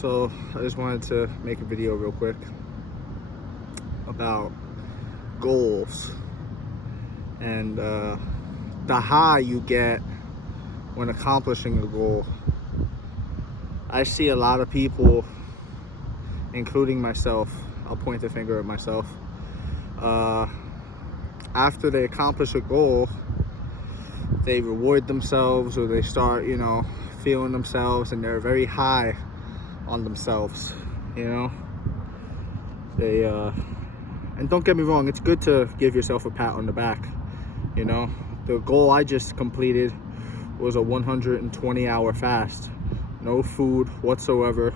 So I just wanted to make a video real quick about goals and the high you get when accomplishing a goal. I see a lot of people, including myself, I'll point the finger at myself, after they accomplish a goal, they reward themselves, or they start, feeling themselves, and they're very high on themselves, they and don't get me wrong, it's good to give yourself a pat on the back. The goal I just completed was a 120-hour fast, no food whatsoever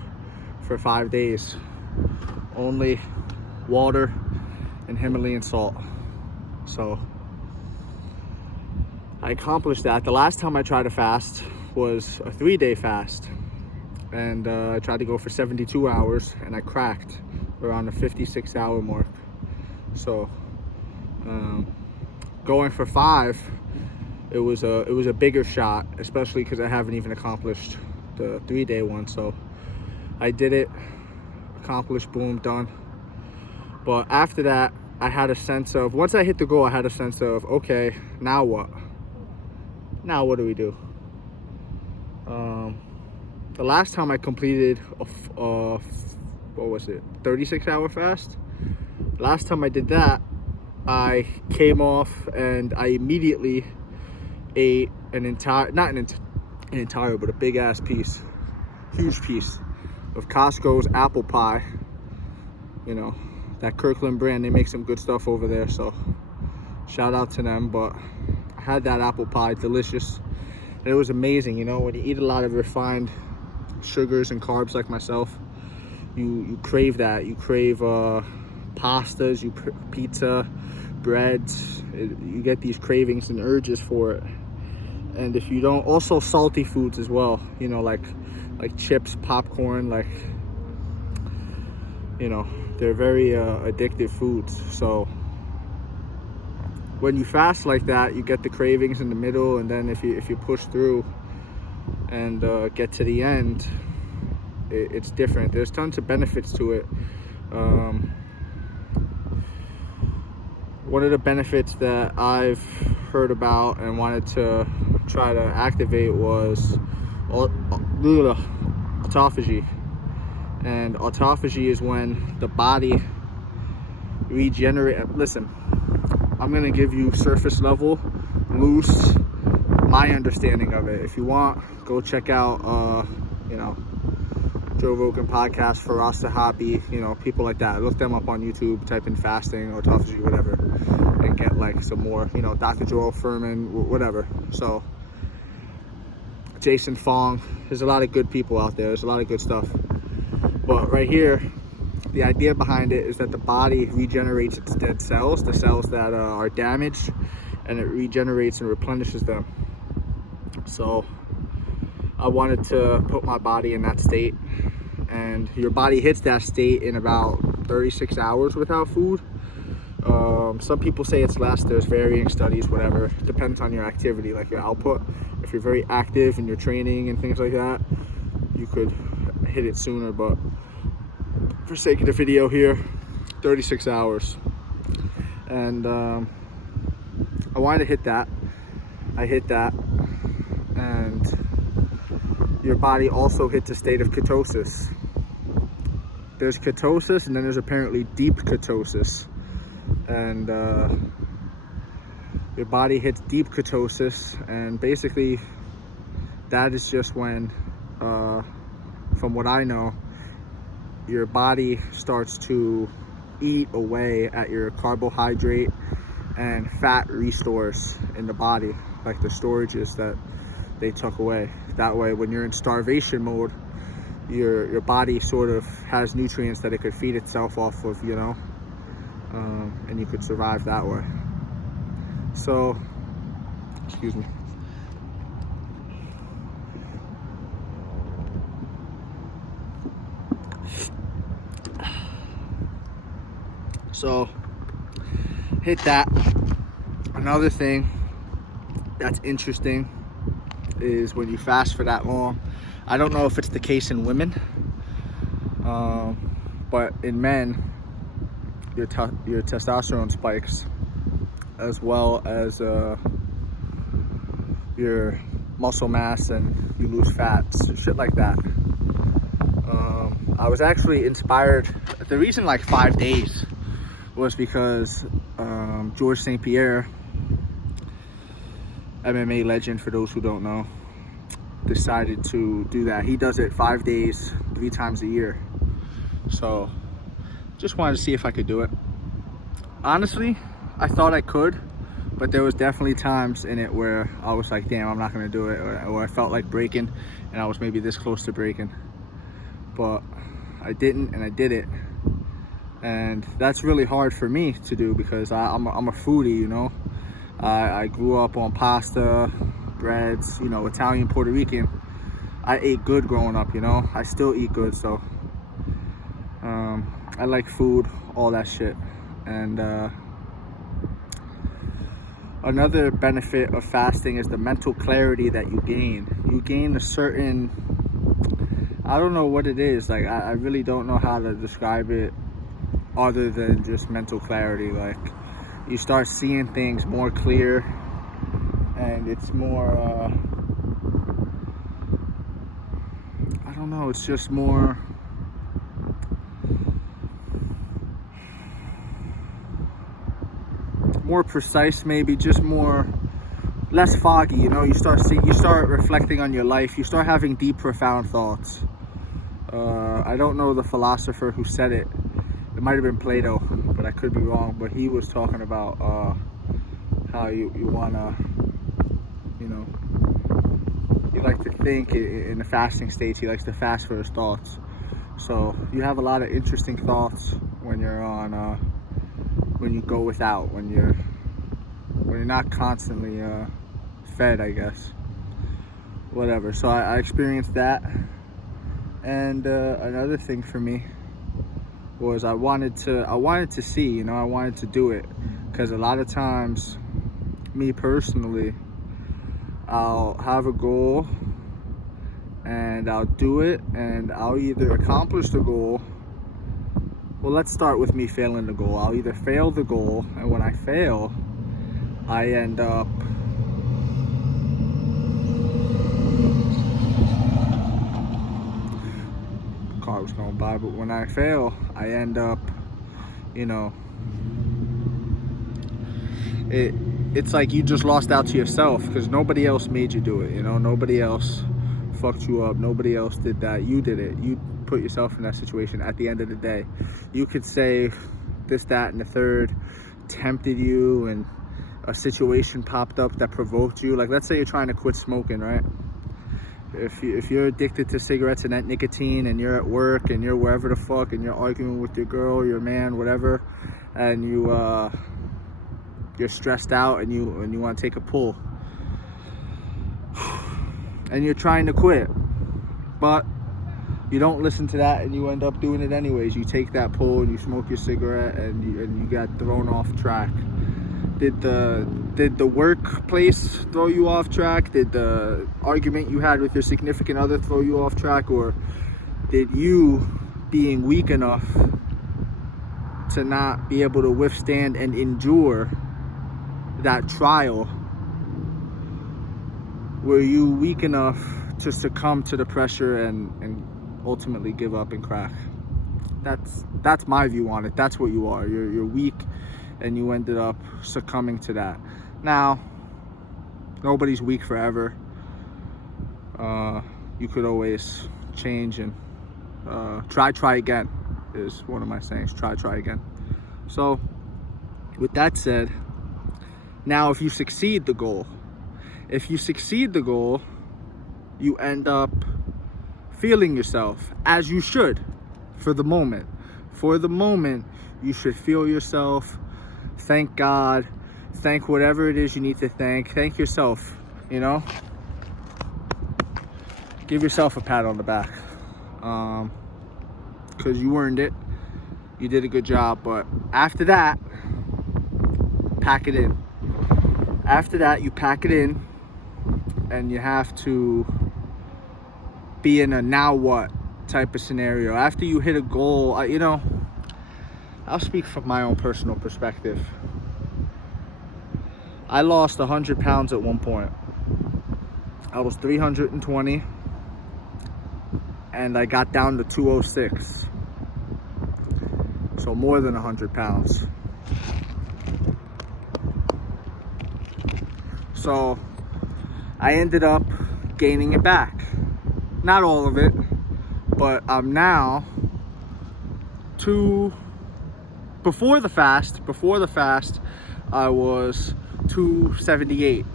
for 5 days, only water and Himalayan salt. So I accomplished that. The last time I tried to fast was a 3-day fast, and I tried to go for 72 hours and I cracked around the 56-hour mark. So going for 5, it was a bigger shot, especially because I haven't even accomplished the 3-day one. So I did it, accomplished, boom, done. But after that, I had a sense of, once I hit the goal, I had a sense of, okay, now what? Now what do we do? The last time I completed a 36-hour fast. Last time I did that, I came off and I immediately ate an entire, not an entire, but a big ass piece, huge piece of Costco's apple pie. That Kirkland brand, they make some good stuff over there, so shout out to them. But I had that apple pie, delicious, and it was amazing. When you eat a lot of refined sugars and carbs like myself, you crave that. You crave pastas, pizza, breads. You get these cravings and urges for it. And if you don't, also salty foods as well, like chips, popcorn, they're very addictive foods. So when you fast like that, you get the cravings in the middle, and then if you push through and get to the end, it's different. There's tons of benefits to it. One of the benefits that I've heard about and wanted to try to activate was autophagy. And autophagy is when the body regenerates. Listen, I'm gonna give you surface level, loose, my understanding of it. If you want, go check out Joe Rogan podcast, Faraz Sahabi, people like that. Look them up on YouTube, type in fasting, autophagy, whatever, and get some more, Dr. Joel Furman, whatever. So Jason Fong, there's a lot of good people out there. There's a lot of good stuff. But right here, the idea behind it is that the body regenerates its dead cells, the cells that are damaged, and it regenerates and replenishes them. So I wanted to put my body in that state, and your body hits that state in about 36 hours without food. Some people say it's less. There's varying studies, whatever. It depends on your activity, like your output. If you're very active in your training and things like that, you could hit it sooner. But for sake of the video here, 36 hours. And I wanted to hit that. I hit that. And your body also hits a state of ketosis. There's ketosis, and then there's apparently deep ketosis. And your body hits deep ketosis, and basically that is just when, from what I know, your body starts to eat away at your carbohydrate and fat restores in the body, like the storages that they took away. That way, when you're in starvation mode, your body sort of has nutrients that it could feed itself off of, and you could survive that way. So, excuse me. So, hit that. Another thing that's interesting is when you fast for that long, I don't know if it's the case in women, But in men, your testosterone spikes, as well as your muscle mass, and you lose fats, shit like that. I was actually inspired. The reason like 5 days was because George St. Pierre, MMA legend for those who don't know, decided to do that. He does it 5 days, 3 times a year. So just wanted to see if I could do it. Honestly, I thought I could, but there was definitely times in it where I was like, damn, I'm not gonna do it, or I felt like breaking, and I was maybe this close to breaking, but I didn't, and I did it. And that's really hard for me to do because I'm a foodie, you know. I grew up on pasta, breads, you know, Italian, Puerto Rican. I ate good growing up, you know. I still eat good, so I like food, all that shit. And another benefit of fasting is the mental clarity that you gain. You gain a certain, I don't know what it is, like I really don't know how to describe it other than just mental clarity. Like, you start seeing things more clear, and it's more I don't know, it's just more precise, maybe, just more, less foggy, you know. You start reflecting on your life, you start having deep, profound thoughts. I don't know the philosopher who said it. It might have been Plato, but I could be wrong. But he was talking about how you wanna, you know, you like to think in the fasting stage. He likes to fast for his thoughts. So you have a lot of interesting thoughts when you're on, when you go without, when you're not constantly fed, I guess. Whatever. So I experienced that. And another thing for me was I wanted to see, you know, I wanted to do it, because a lot of times, me personally, I'll have a goal and I'll do it, and I'll either accomplish the goal. Well, let's start with me failing the goal. I'll either fail the goal, and when I fail, I end up car was going by, but when I fail, I end up, you know, it's like you just lost out to yourself, because nobody else made you do it, you know. Nobody else fucked you up, nobody else did that. You did it. You put yourself in that situation. At the end of the day, you could say this, that, and the third tempted you, and a situation popped up that provoked you. Like, let's say you're trying to quit smoking, right? If you're addicted to cigarettes and that nicotine, and you're at work, and you're wherever the fuck, and you're arguing with your girl, your man, whatever, and you're stressed out, and you want to take a pull, and you're trying to quit, but you don't listen to that, and you end up doing it anyways. You take that pull, and you smoke your cigarette, and you got thrown off track. Did the workplace throw you off track? Did the argument you had with your significant other throw you off track? Or did you, being weak enough to not be able to withstand and endure that trial, were you weak enough to succumb to the pressure and ultimately give up and crack? That's my view on it. That's what you are. You're weak, and you ended up succumbing to that. Now, nobody's weak forever. You could always change and try again is one of my sayings. Try again. So with that said, now if you succeed the goal, you end up feeling yourself as you should. For the moment, you should feel yourself. Thank God, thank whatever it is you need to thank yourself, you know. Give yourself a pat on the back, because you earned it. You did a good job. But after that, pack it in. After that, you pack it in, and you have to be in a now what type of scenario. After you hit a goal, you know, I'll speak from my own personal perspective. I lost 100 pounds at one point. I was 320 and I got down to 206. So more than 100 pounds. So I ended up gaining it back. Not all of it, but I'm now before the fast, I was 278.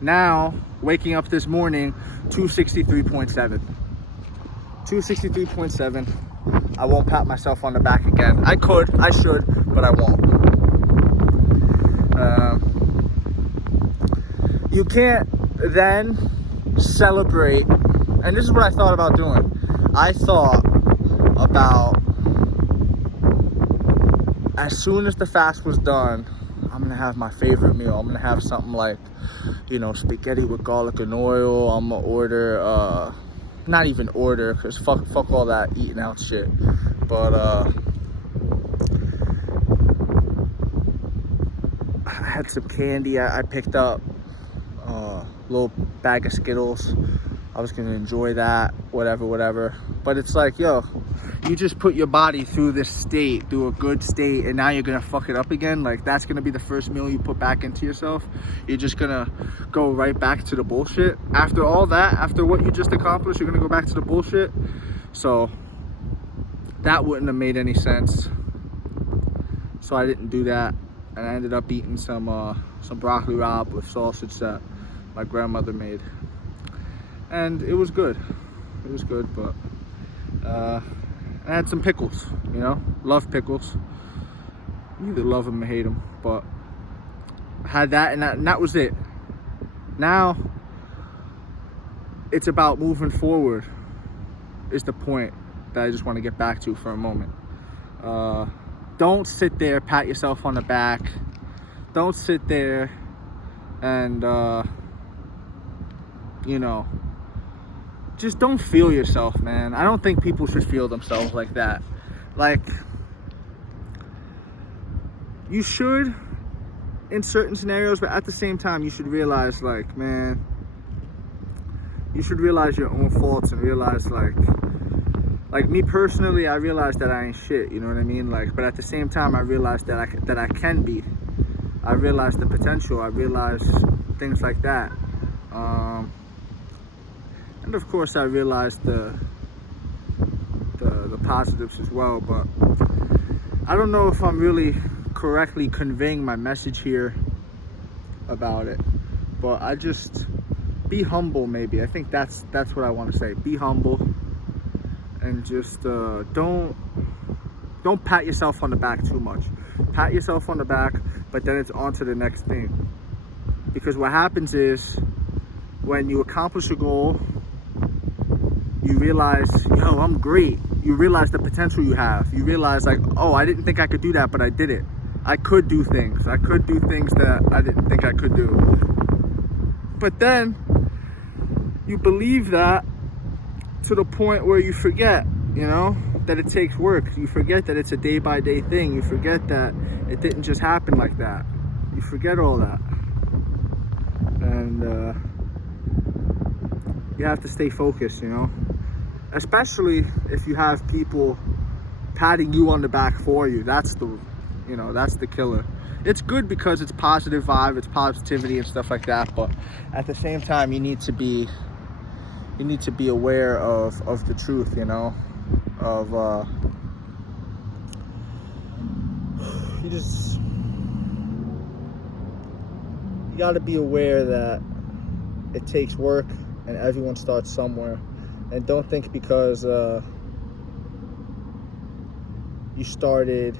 Now, waking up this morning, 263.7. 263.7. I won't pat myself on the back again. I should, but I won't. You can't then celebrate, and this is what I thought about doing. I thought about, as soon as the fast was done, I'm gonna have my favorite meal. I'm gonna have something like, you know, spaghetti with garlic and oil. I'm gonna order, not even order, because fuck all that eating out shit. But I had some candy. I picked up a little bag of Skittles. I was gonna enjoy that, whatever. But it's like, yo, you just put your body through this state, through a good state, and now you're gonna fuck it up again. Like, that's gonna be the first meal you put back into yourself. You're just gonna go right back to the bullshit. After all that, after what you just accomplished, you're gonna go back to the bullshit. So that wouldn't have made any sense. So I didn't do that, and I ended up eating some broccoli rabe with sausage that my grandmother made, and it was good. It was good, but I had some pickles, you know, love pickles. You either love them or hate them, but I had that, and that was it. Now it's about moving forward is the point that I just want to get back to for a moment. Don't sit there, pat yourself on the back. Don't sit there and you know, just don't feel yourself, man. I don't think people should feel themselves like that. Like, you should in certain scenarios, but at the same time, you should realize, like, man, you should realize your own faults and realize, like me personally, I realize that I ain't shit, you know what I mean? Like, but at the same time, I realize that I can be. I realize the potential. I realize things like that. And of course, I realized the positives as well, but I don't know if I'm really correctly conveying my message here about it. But I just, be humble, maybe. I think that's what I want to say. Be humble, and just don't pat yourself on the back too much. Pat yourself on the back, but then it's on to the next thing. Because what happens is, when you accomplish a goal, you realize, yo, I'm great. You realize the potential you have. You realize, like, oh, I didn't think I could do that, but I did it. I could do things. I could do things that I didn't think I could do. But then you believe that to the point where you forget, you know, that it takes work. You forget that it's a day-by-day thing. You forget that it didn't just happen like that. You forget all that. And you have to stay focused, you know, especially if you have people patting you on the back for you. That's the killer. It's good because it's positive vibe, it's positivity and stuff like that, but at the same time, you need to be aware of the truth, you know, of you got to be aware that it takes work and everyone starts somewhere. And don't think because you started,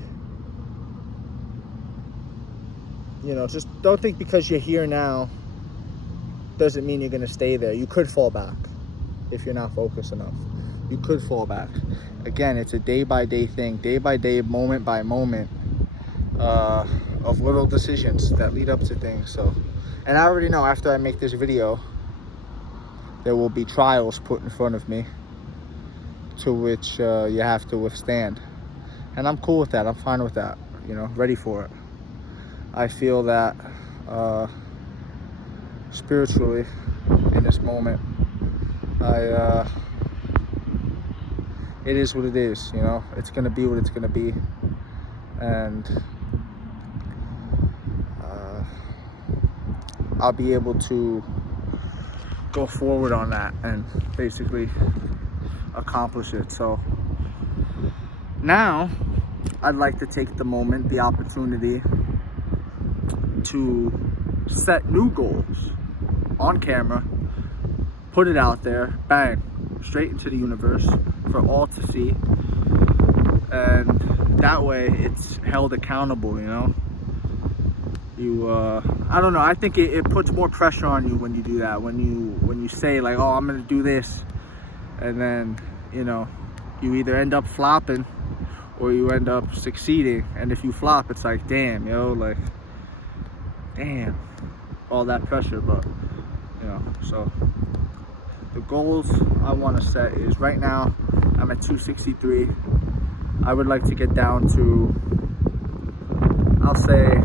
you know, just don't think because you're here now doesn't mean you're going to stay there. You could fall back if you're not focused enough. You could fall back. Again, it's a day-by-day thing, day-by-day, moment by moment of little decisions that lead up to things. So, and I already know after I make this video, there will be trials put in front of me to which you have to withstand. And I'm cool with that. I'm fine with that, you know, ready for it. I feel that spiritually in this moment, it is what it is, you know. It's gonna be what it's gonna be, and I'll be able to go forward on that and basically accomplish it. So now I'd like to take the moment, the opportunity to set new goals on camera, put it out there, bang, straight into the universe for all to see. And that way it's held accountable, you know. I don't know, I think it puts more pressure on you when you do that, when you say like, oh, I'm gonna do this, and then, you know, you either end up flopping or you end up succeeding. And if you flop, it's like, damn, yo, like, damn, all that pressure. But, you know, so the goals I want to set is, right now I'm at 263. I would like to get down to, I'll say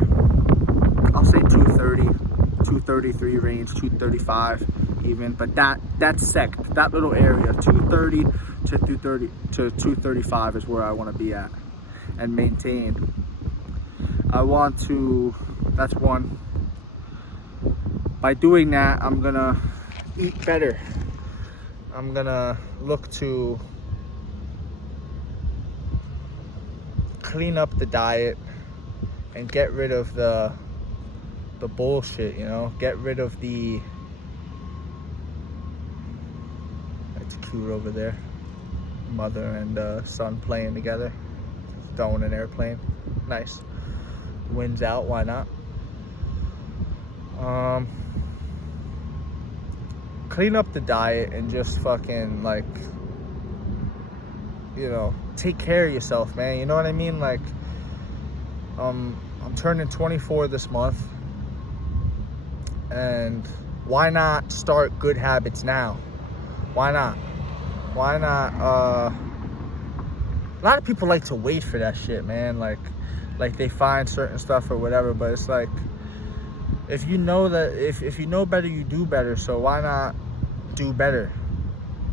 230, 233 range, 235 even. But that sect, that little area, 230 to 235 is where I want to be at and maintain. I want to, that's one. By doing that, I'm gonna eat better. I'm gonna look to clean up the diet and get rid of the bullshit, you know. Get rid of the, that's cute over there, mother and son playing together, throwing an airplane. Nice. Wind's out, why not? Clean up the diet and just fucking, like, you know, take care of yourself, man. You know what I mean? Like, I'm turning 24 this month, and why not start good habits now? Why not? A lot of people like to wait for that shit, man. Like they find certain stuff or whatever, but it's like, if you know that, if you know better, you do better. So why not do better?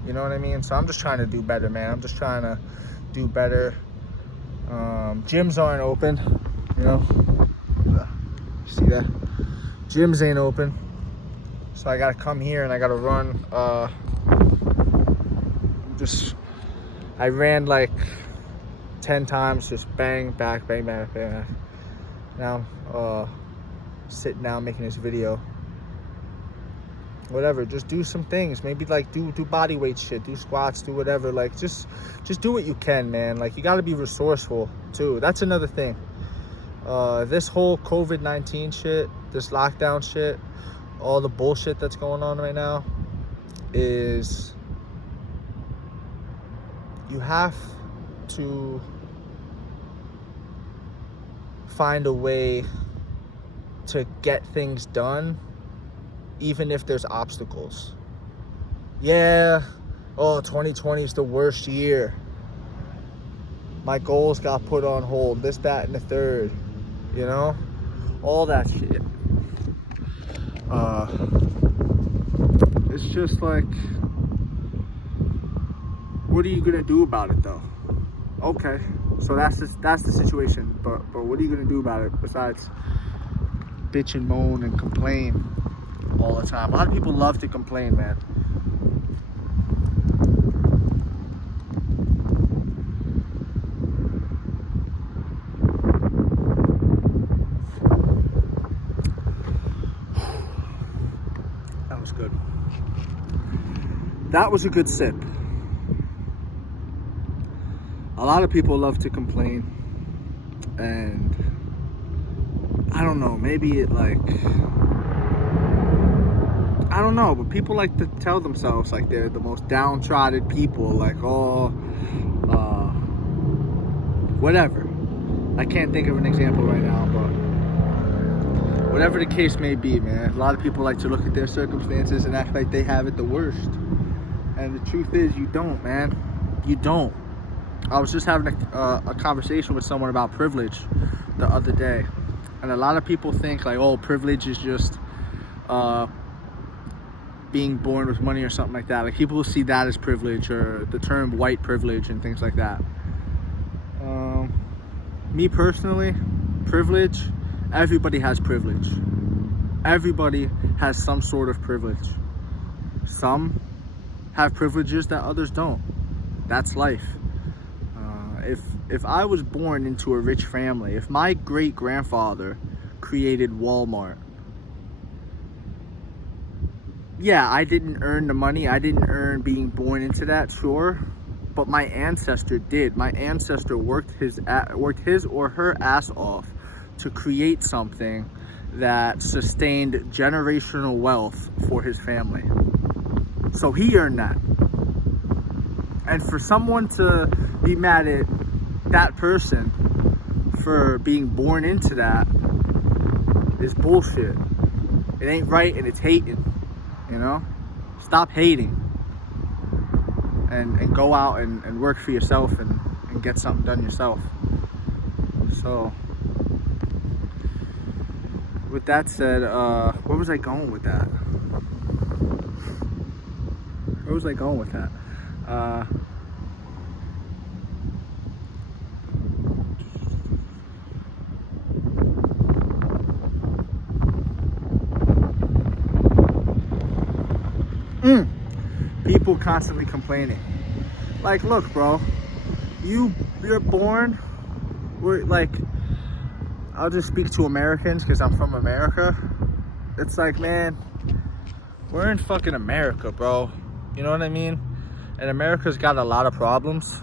You know what I mean? So I'm just trying to do better, man. I'm just trying to do better. Gyms aren't open, you know. See that? Gyms ain't open. So I gotta come here and I gotta run. I ran like 10 times, just bang, back, bang, back, bang, back. Now, sitting down making this video. Whatever, just do some things. Maybe like do body weight shit, do squats, do whatever. Like just do what you can, man. Like, you gotta be resourceful too. That's another thing. This whole COVID-19 shit, this lockdown shit, all the bullshit that's going on right now, is you have to find a way to get things done, even if there's obstacles. Yeah, oh, 2020 is the worst year. My goals got put on hold, this, that, and the third, you know? All that shit. It's just like, what are you gonna do about it though? Okay, so that's the situation, but what are you gonna do about it besides bitch and moan and complain all the time? A lot of people love to complain, man. That was good. That was a good sip. A lot of people love to complain, and I don't know, maybe it like, I don't know, but people like to tell themselves like they're the most downtrodden people, like, oh, whatever. I can't think of an example right now, but whatever the case may be, man. A lot of people like to look at their circumstances and act like they have it the worst. And the truth is, you don't, man. You don't. I was just having a conversation with someone about privilege the other day. And a lot of people think like, oh, privilege is just being born with money or something like that. Like, people will see that as privilege, or the term white privilege and things like that. Me personally, privilege, everybody has privilege. Everybody has some sort of privilege. Some have privileges that others don't. That's life. If I was born into a rich family, if my great-grandfather created Walmart, yeah, I didn't earn the money. I didn't earn being born into that, sure. But my ancestor did. My ancestor worked his or her ass off to create something that sustained generational wealth for his family. So he earned that. And for someone to be mad at that person for being born into that is bullshit. It ain't right, and it's hating, you know? Stop hating. And go out and work for yourself and get something done yourself. So, with that said, where was I going with that? People constantly complaining. Like, look, bro, you're born. We're like, I'll just speak to Americans because I'm from America. It's like, man, we're in fucking America, bro. You know what I mean? And America's got a lot of problems,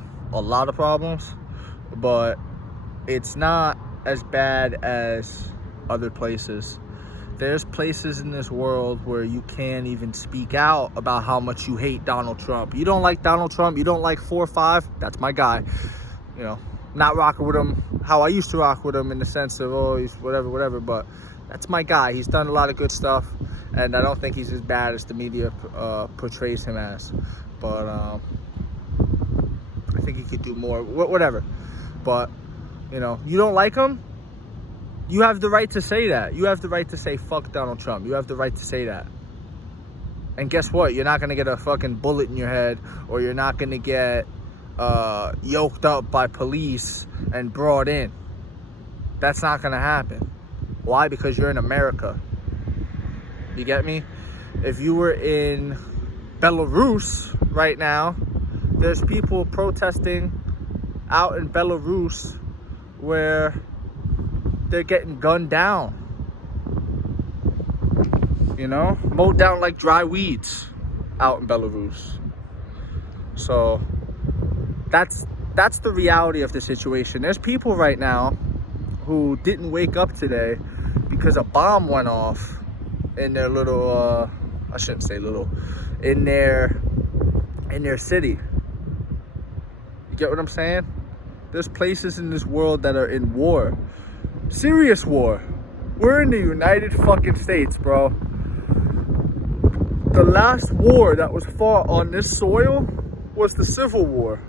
but it's not as bad as other places. There's places in this world where you can't even speak out about how much you hate Donald Trump. You don't like Donald Trump, you don't like 4 or 5, that's my guy. You know, not rocking with him how I used to rock with him, in the sense of, oh, he's whatever, but that's my guy. He's done a lot of good stuff, and I don't think he's as bad as the media portrays him as. But I think he could do more, whatever. But, you know, you don't like him? You have the right to say that. You have the right to say, fuck Donald Trump. You have the right to say that. And guess what? You're not going to get a fucking bullet in your head, or you're not going to get yoked up by police and brought in. That's not going to happen. Why? Because you're in America. You get me? If you were in Belarus right now, there's people protesting out in Belarus where they're getting gunned down, you know, mowed down like dry weeds out in Belarus. So that's the reality of the situation. There's people right now who didn't wake up today because a bomb went off in their little I shouldn't say little, in their city. You get what I'm saying? There's places in this world that are in war. Serious war. We're in the United fucking States, bro. The last war that was fought on this soil was the Civil War.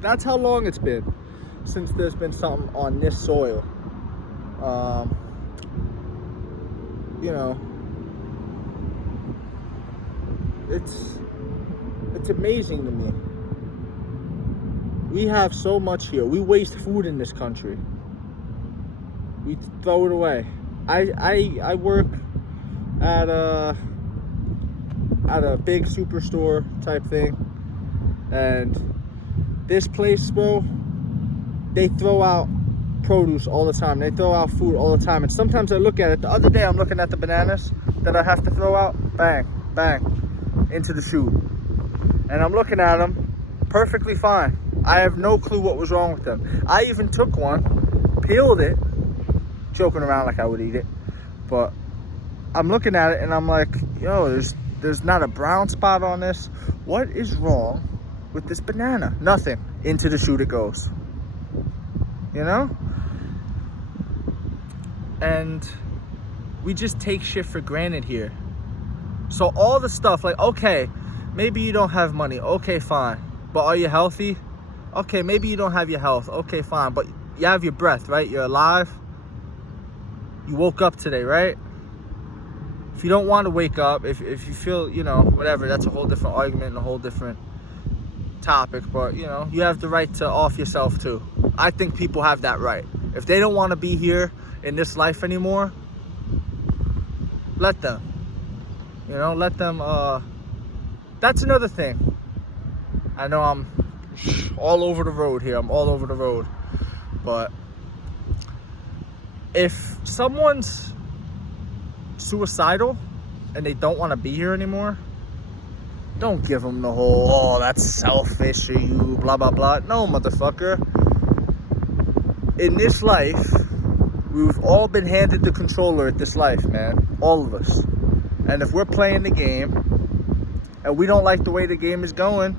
That's how long it's been since there's been something on this soil. You know, it's amazing to me. We have so much here. We waste food in this country. We throw it away. I work at a big superstore type thing, and this place, bro, they throw out produce all the time. They throw out food all the time, and sometimes I look at it. The other day I'm looking at the bananas that I have to throw out, bang, bang, into the chute, and I'm looking at them perfectly fine. I have no clue what was wrong with them. I even took one, peeled it, joking around like I would eat it, but I'm looking at it and I'm like, yo, there's not a brown spot on this. What is wrong with this banana? Nothing. Into the chute it goes. You know? And we just take shit for granted here. So all the stuff, like, okay, maybe you don't have money. Okay, fine. But are you healthy? Okay, maybe you don't have your health. Okay, fine. But you have your breath, right? You're alive. You woke up today, right? If you don't want to wake up, if you feel, you know, whatever, that's a whole different argument and a whole different topic. But, you know, you have the right to off yourself too. I think people have that right. If they don't want to be here in this life anymore, let them. You know, let them. That's another thing. I know I'm all over the road here. I'm all over the road. But if someone's suicidal and they don't want to be here anymore, don't give them the whole, oh, that's selfish or you, blah, blah, blah. No, motherfucker. In this life, we've all been handed the controller at this life, man. All of us. And if we're playing the game and we don't like the way the game is going,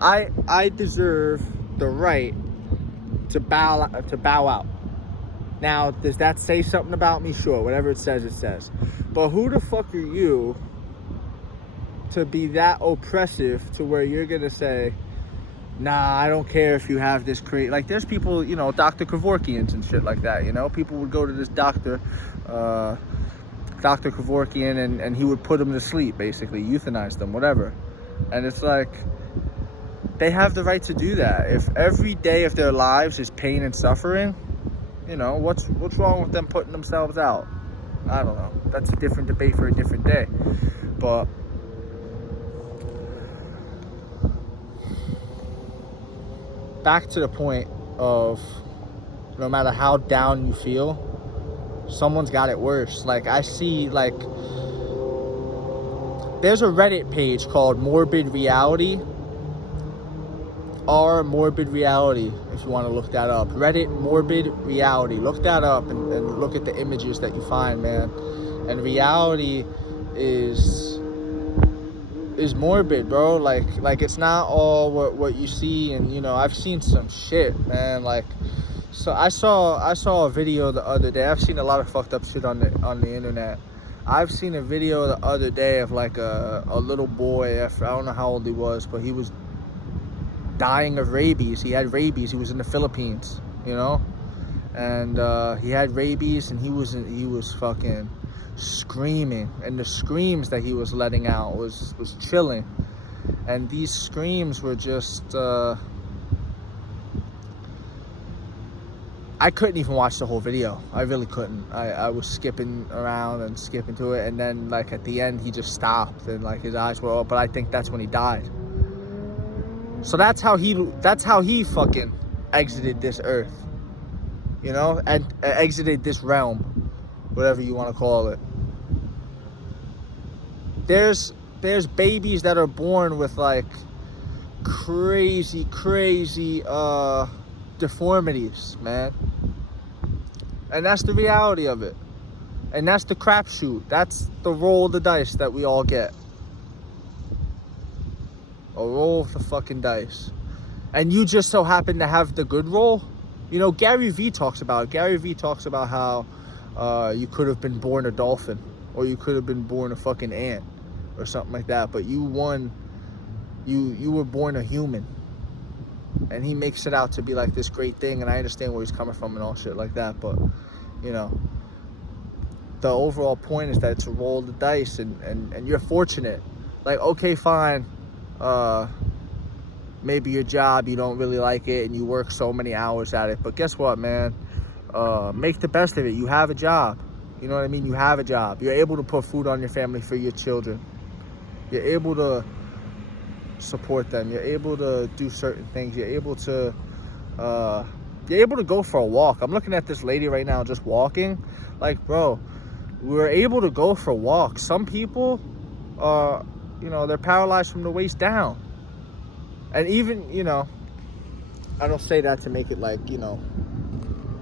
I deserve the right to bow out. Now, does that say something about me? Sure, whatever it says, it says. But who the fuck are you to be that oppressive to where you're gonna say, nah, I don't care if you have this like, there's people, you know, Dr. Kevorkians and shit like that, you know? People would go to this doctor, Dr. Kevorkian, and he would put them to sleep, basically, euthanize them, whatever. And it's like, they have the right to do that. If every day of their lives is pain and suffering, you know, what's wrong with them putting themselves out? I don't know. That's a different debate for a different day. But back to the point of, no matter how down you feel, someone's got it worse. Like, I see, like, there's a Reddit page called Morbid Reality. Morbid Reality, if you want to look that up. Reddit Morbid Reality. Look that up and look at the images that you find, man. And reality is morbid, bro. Like it's not all what you see. And, you know, I've seen some shit, man. Like, so I saw a video the other day. I've seen a lot of fucked up shit on the internet. I've seen a video the other day of like a little boy. I don't know how old he was, but he was dying of rabies. He had rabies. He was in the Philippines, you know, and he had rabies, and he was fucking screaming, and the screams that he was letting out was chilling. And these screams were just I couldn't even watch the whole video. I really couldn't. I was skipping around and skipping to it, and then like at the end he just stopped and like his eyes were open. But I think that's when he died. So that's how he fucking exited this earth, you know, and exited this realm, whatever you want to call it. There's babies that are born with like crazy deformities, man. And that's the reality of it. And that's the crapshoot. That's the roll of the dice that we all get. A roll of the fucking dice. And you just so happen to have the good roll. You know, Gary Vee talks about it. Gary Vee talks about how you could have been born a dolphin, or you could have been born a fucking ant or something like that, but you won. You were born a human. And he makes it out to be like this great thing, and I understand where he's coming from and all shit like that, but you know, the overall point is that it's a roll of the dice, and you're fortunate. Like, okay, fine, maybe your job, you don't really like it and you work so many hours at it, but guess what, man? Make the best of it. You have a job. You know what I mean? You have a job. You're able to put food on your family for your children. You're able to support them. You're able to do certain things. You're able to go for a walk. I'm looking at this lady right now just walking. Like, bro, we're able to go for walks. Some people you know, they're paralyzed from the waist down. And even, you know, I don't say that to make it like, you know,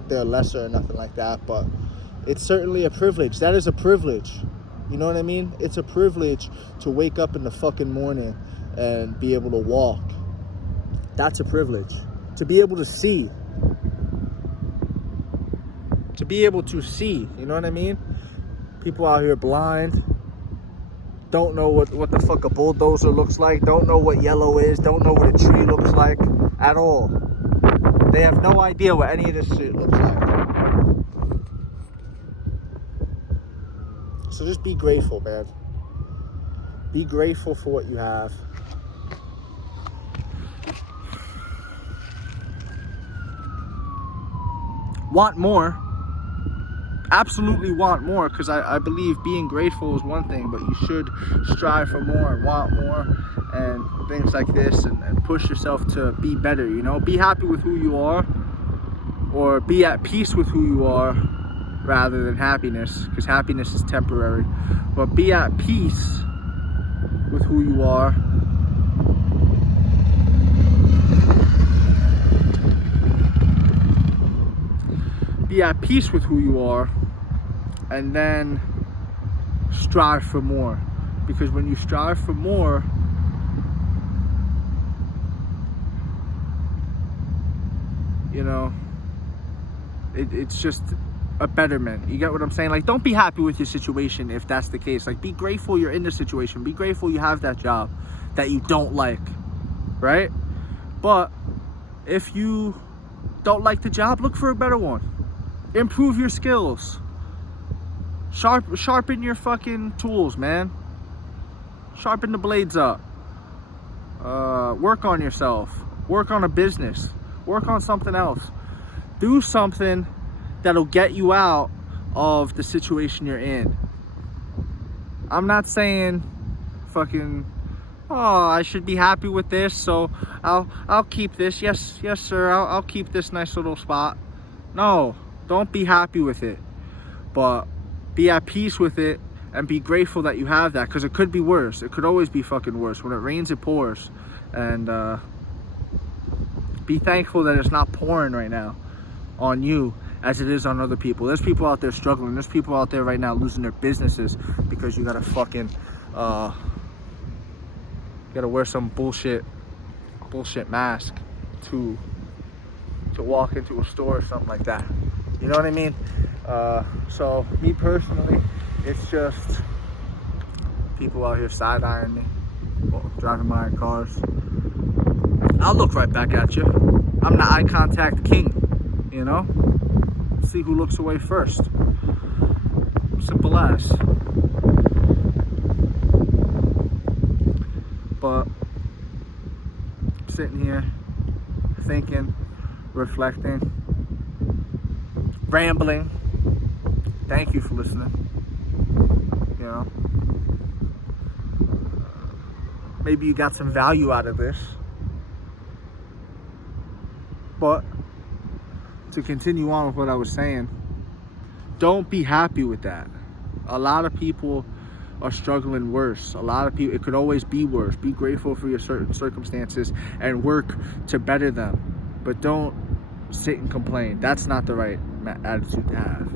they're lesser or nothing like that, but it's certainly a privilege. That is a privilege. You know what I mean? It's a privilege to wake up in the fucking morning and be able to walk. That's a privilege. To be able to see. To be able to see, you know what I mean? People out here blind. Don't know what the fuck a bulldozer looks like. Don't know what yellow is. Don't know what a tree looks like at all. They have no idea what any of this shit looks like. So just be grateful, man. Be grateful for what you have. Want more. Absolutely want more, because I believe being grateful is one thing, but you should strive for more and want more and things like this, and push yourself to be better, you know? Be happy with who you are, or be at peace with who you are rather than happiness, because happiness is temporary. But be at peace with who you are. Be at peace with who you are, and then strive for more. Because when you strive for more, you know, it's just a betterment. You get what I'm saying? Like, don't be happy with your situation if that's the case. Like, be grateful you're in the situation. Be grateful you have that job that you don't like, right? But if you don't like the job, look for a better one. Improve your skills. Sharpen your fucking tools, man. Sharpen the blades up. Work on yourself. Work on a business. Work on something else. Do something that'll get you out of the situation you're in. I'm not saying fucking, oh, I should be happy with this, so I'll keep this. Yes, sir. I'll keep this nice little spot. No. Don't be happy with it, but be at peace with it and be grateful that you have that, because it could be worse. It could always be fucking worse. When it rains, it pours. And be thankful that it's not pouring right now on you as it is on other people. There's people out there struggling. There's people out there right now losing their businesses because you gotta fucking gotta wear some bullshit mask to walk into a store or something like that. You know what I mean? So me personally, it's just people out here side-eyeing me, driving by in cars. I'll look right back at you. I'm the eye contact king, you know? See who looks away first. Simple as. But sitting here thinking, reflecting, rambling. Thank you for listening. You know, maybe you got some value out of this. But to continue on with what I was saying, don't be happy with that. A lot of people are struggling worse. A lot of people, it could always be worse. Be grateful for your certain circumstances and work to better them. But don't sit and complain. That's not the right attitude to have.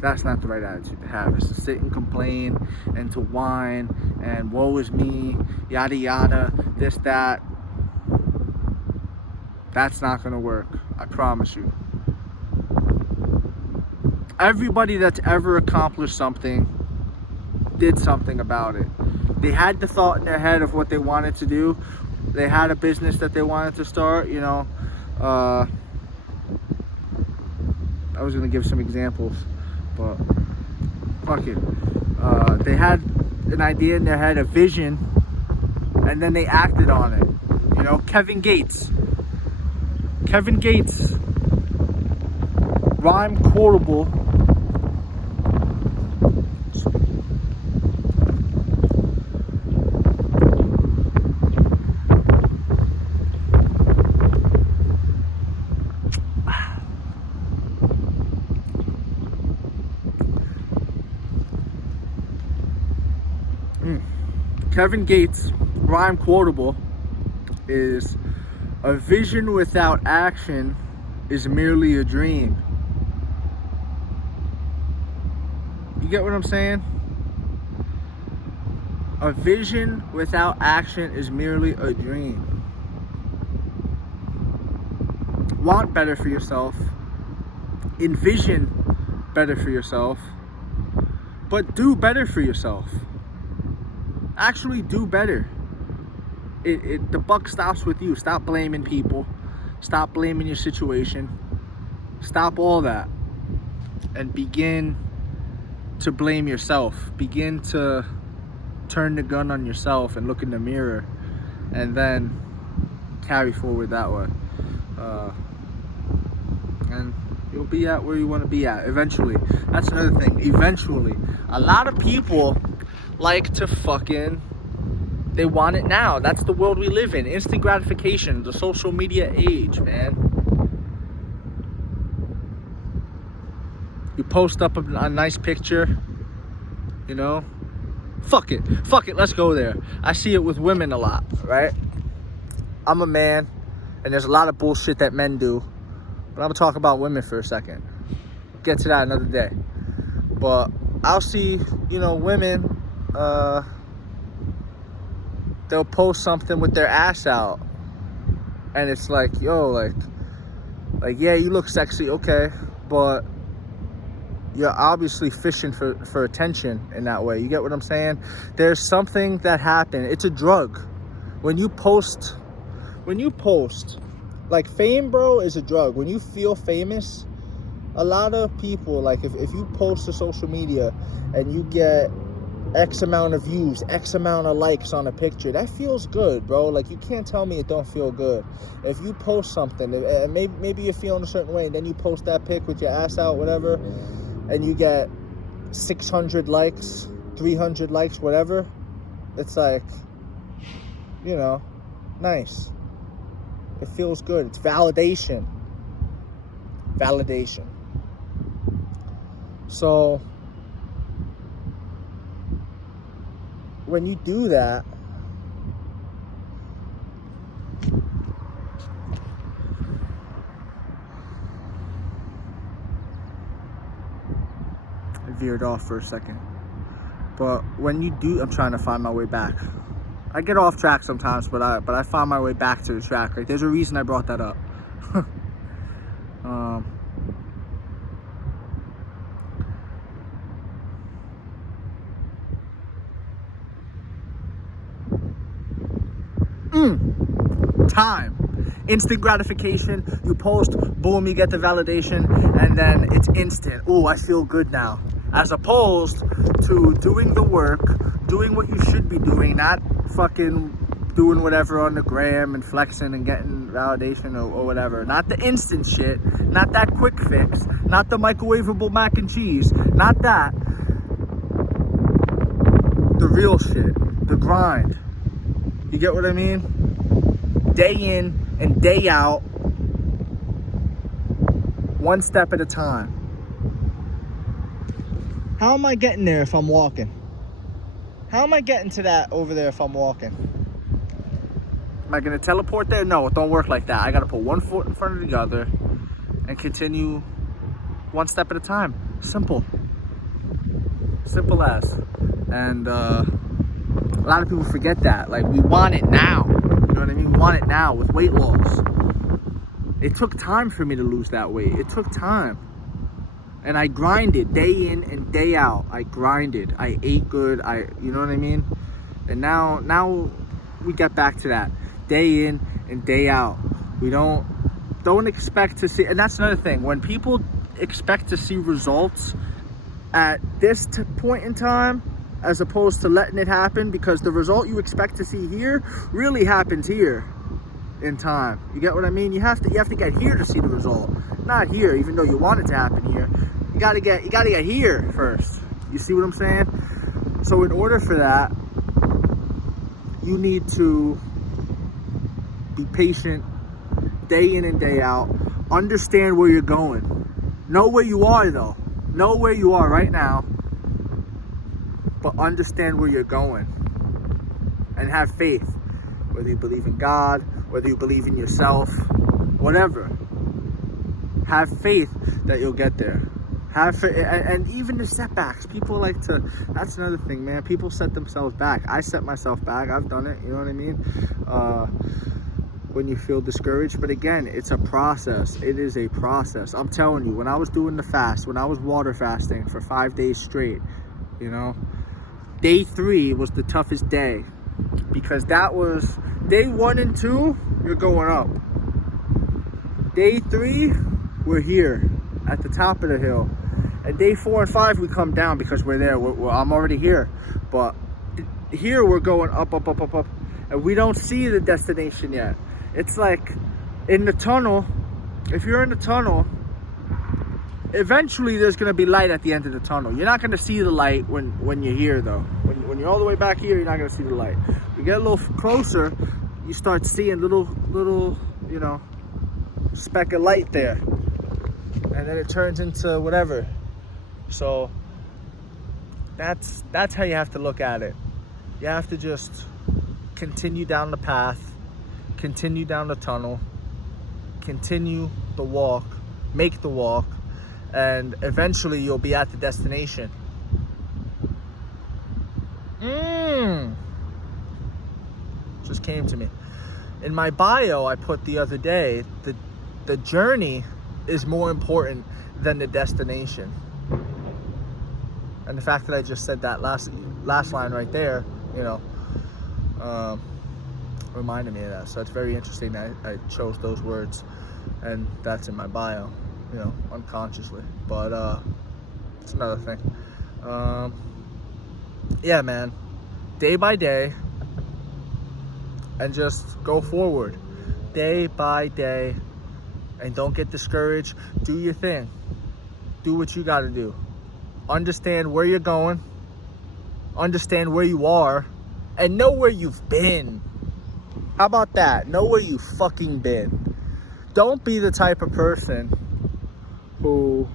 That's not the right attitude to have. It's to sit and complain and to whine and woe is me, yada yada, this, that. That's not gonna work. I promise you. Everybody that's ever accomplished something did something about it. They had the thought in their head of what they wanted to do. They had a business that they wanted to start, you know. I was gonna give some examples, but fuck it. They had an idea in their head, a vision, and then they acted on it. You know, Kevin Gates, rhyme quotable. Kevin Gates' rhyme quotable is, a vision without action is merely a dream. You get what I'm saying? A vision without action is merely a dream. Want better for yourself. Envision better for yourself. But do better for yourself. Actually do better. The buck stops with you. Stop blaming people. Stop blaming your situation. Stop all that. And begin to blame yourself. Begin to turn the gun on yourself and look in the mirror. And then carry forward that way. And you'll be at where you want to be at eventually. That's another thing. Eventually. A lot of people like to they want it now. That's the world we live in. Instant gratification. The social media age, man. You post up a nice picture, you know? Fuck it. Let's go there. I see it with women a lot, right? I'm a man, and there's a lot of bullshit that men do. But I'm gonna talk about women for a second. Get to that another day. But I'll see, women, they'll post something with their ass out. And it's like, yo, like, yeah, you look sexy, okay. But you're obviously fishing for attention in that way. You get what I'm saying? There's something that happened. It's a drug. When you post, like, fame, bro, is a drug. When you feel famous, a lot of people, like, if you post to social media and you get X amount of views, X amount of likes on a picture, that feels good, bro. Like, you can't tell me it don't feel good. If you post something, and maybe you're feeling a certain way, and then you post that pic with your ass out, whatever, and you get 600 likes, 300 likes, whatever, it's like, nice. It feels good. It's validation. So when you do that, I veered off for a second. But when you do, I'm trying to find my way back. I get off track sometimes, but I find my way back to the track. Like, there's a reason I brought that up. Time. Instant gratification. You post, boom, you get the validation, and then it's instant. Oh, I feel good now. As opposed to doing the work, doing what you should be doing, not fucking doing whatever on the gram and flexing and getting validation or whatever. Not the instant shit, not that quick fix, not the microwavable mac and cheese, not that. The real shit, the grind. You get what I mean? Day in and day out, one step at a time. How am I getting there if I'm walking? How am I getting to that over there if I'm walking? Am I gonna teleport there? No, it don't work like that. I gotta put one foot in front of the other and continue one step at a time. Simple. Simple as. And a lot of people forget that. Like, we want it now. You know what I mean? We want it now with weight loss. It took time for me to lose that weight. It took time. And I grinded day in and day out. I grinded. I ate good. You know what I mean? And now we get back to that. Day in and day out. We don't expect to see, and that's another thing. When people expect to see results at this point in time, as opposed to letting it happen, because the result you expect to see here really happens here in time. You get what I mean? You have to get here to see the result, not here. Even though you want it to happen here, you gotta get here first. You see what I'm saying? So in order for that, you need to be patient, day in and day out. Understand where you're going. Know where you are, though. Know where you are right now, but understand where you're going and have faith. Whether you believe in God, whether you believe in yourself, whatever, have faith that you'll get there. And even the setbacks, people like to, that's another thing, man. People set themselves back. I set myself back. I've done it, you know what I mean? When you feel discouraged. But again, it's a process. It is a process. I'm telling you, when I was doing the fast, when I was water fasting for 5 days straight, you know. Day 3 was the toughest day, because that was day 1 and 2, you're going up. Day 3, we're here at the top of the hill. And day 4 and 5, we come down because we're there. I'm already here. But here we're going up, up, up, up, up. And we don't see the destination yet. It's like in the tunnel, if you're in the tunnel, eventually there's going to be light at the end of the tunnel. You're not going to see the light when you're here, though. When you're all the way back here, you're not going to see the light. You get a little closer, you start seeing little, you know, speck of light there. And then it turns into whatever. So that's how you have to look at it. You have to just continue down the path, continue down the tunnel, continue the walk, make the walk, and eventually you'll be at the destination. Just came to me. In my bio, I put the other day, the journey is more important than the destination. And the fact that I just said that last line right there, you know, reminded me of that. So it's very interesting that I chose those words, and that's in my bio, you know, unconsciously. But it's another thing. Yeah, man, day by day, and just go forward, day by day, and don't get discouraged. Do your thing. Do what you got to do. Understand where you're going, understand where you are, and know where you've been. How about that? Know where you fucking been. Don't be the type of person who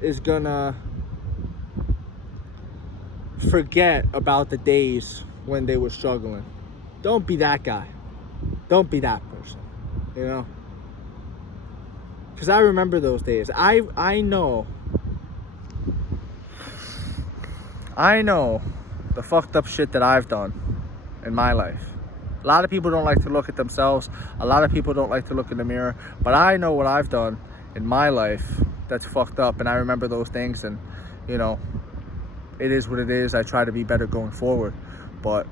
is gonna forget about the days when they were struggling. Don't be that guy. Don't be that person, you know? Because I remember those days. I know the fucked up shit that I've done in my life. A lot of people don't like to look at themselves. A lot of people don't like to look in the mirror. But I know what I've done in my life that's fucked up. And I remember those things. And, you know, it is what it is. I try to be better going forward. But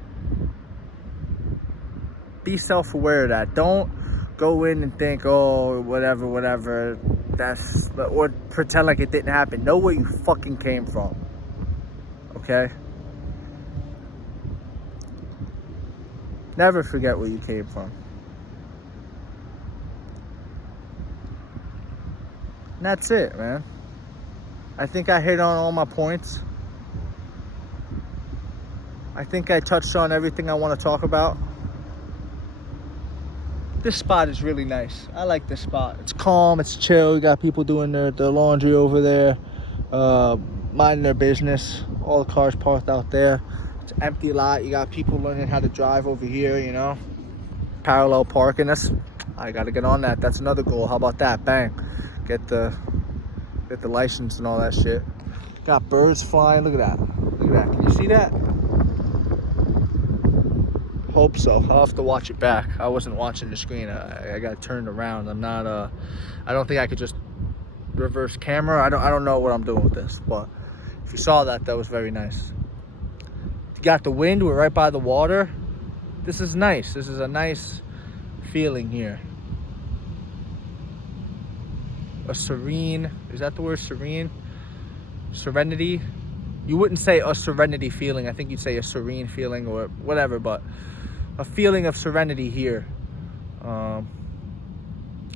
be self-aware of that. Don't go in and think, oh, whatever, or pretend like it didn't happen. Know where you fucking came from. Okay? Never forget where you came from. And that's it, man. I think I hit on all my points. I think I touched on everything I want to talk about. This spot is really nice. I like this spot. It's calm, it's chill. You got people doing their laundry over there, minding their business. All the cars parked out there. It's an empty lot. You got people learning how to drive over here, you know. Parallel parking. I gotta get on that. That's another goal. How about that? Bang. Get the license and all that shit. Got birds flying. Look at that. Look at that. Can you see that? Hope so. I'll have to watch it back. I wasn't watching the screen. I got turned around. I'm not I don't think I could just reverse camera. I don't know what I'm doing with this, but if you saw that was very nice. You got the wind. We're right by the water. This is nice. This is a nice feeling here. A serene, is that the word, serene? Serenity? You wouldn't say a serenity feeling. I think you'd say a serene feeling or whatever, but a feeling of serenity here. And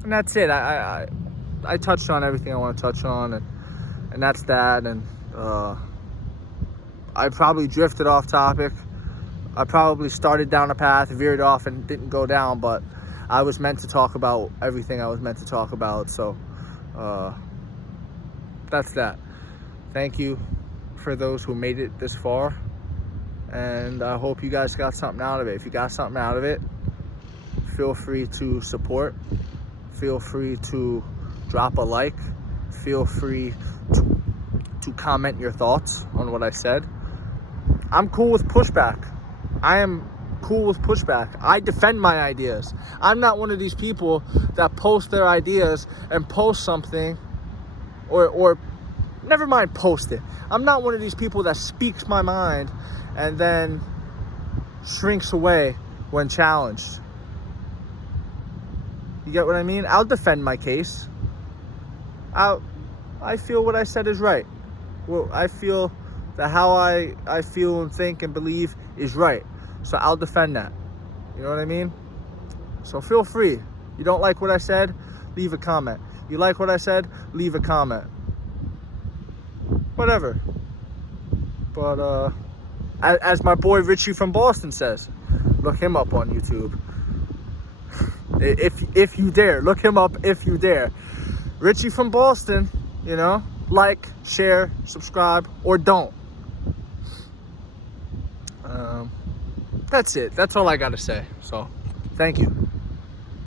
that's it. I touched on everything I want to touch on, and that's that. And I probably drifted off topic. I probably started down a path, veered off, and didn't go down, but I was meant to talk about everything I was meant to talk about. So that's that. Thank you for those who made it this far, and I hope you guys got something out of it. If you got something out of it, feel free to support, feel free to drop a like, feel free to comment your thoughts on what I said. I'm cool with pushback. I am cool with pushback. I defend my ideas. I'm not one of these people that post their ideas and post something or never mind post it. I'm not one of these people that speaks my mind and then shrinks away when challenged. You get what I mean? I'll defend my case. I feel what I said is right. Well, I feel that how I feel and think and believe is right. So I'll defend that. You know what I mean? So feel free. You don't like what I said? Leave a comment. You like what I said? Leave a comment. Whatever. But as my boy Richie from Boston says, look him up on YouTube. If you dare, look him up if you dare. Richie from Boston, you know, like, share, subscribe, or don't. That's it. That's all I gotta say. So, thank you.